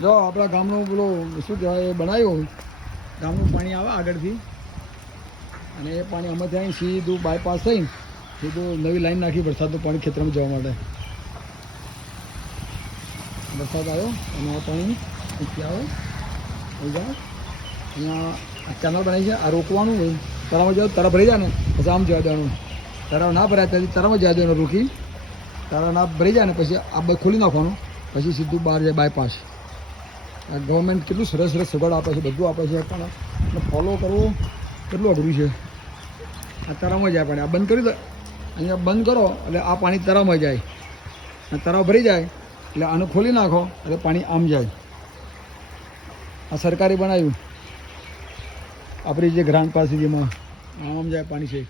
જો આપણા ગામનું પેલું શું કહેવાય બનાવ્યું ગામનું પાણી આવે આગળથી અને એ પાણી અમે ત્યાં સીધું બાયપાસ થઈ સીધું નવી લાઈન નાખી વરસાદનું પાણી ખેતરમાં જવા માટે. વરસાદ આવ્યો અને આ પાણી અહીંથી આવે અહીં જાય અહીંયા આ કેનાલ બનાવી છે. આ રોકવાનું હોય તળાવમાં જાવ તળાવ ભરી જાય ને પછી આમ જવા દેવાનું. તળાવ ના ભરાય ત્યાંથી તળાવમાં જવા દેવાનું રોકી. તળાવ ના ભરી જાય ને પછી આ બધું ખોલી નાખવાનું પછી સીધું બહાર જાય બાયપાસ. આ ગવર્મેન્ટ કેટલું સરસ સરસ સગવડ આપે છે બધું આપે છે પણ ફોલો કરવું કેટલું અઘરું છે. આ તળાવમાં જાય પાણી આ બંધ કરી દો અહીંયા બંધ કરો એટલે આ પાણી તળાવમાં જાય અને તળાવ ભરી જાય એટલે આનું ખોલી નાખો એટલે પાણી આમ જાય. આ સરકારી બનાવ્યું આપણી જે ગ્રાન્ટ પાસેથી એમાં આમ જાય પાણી છે.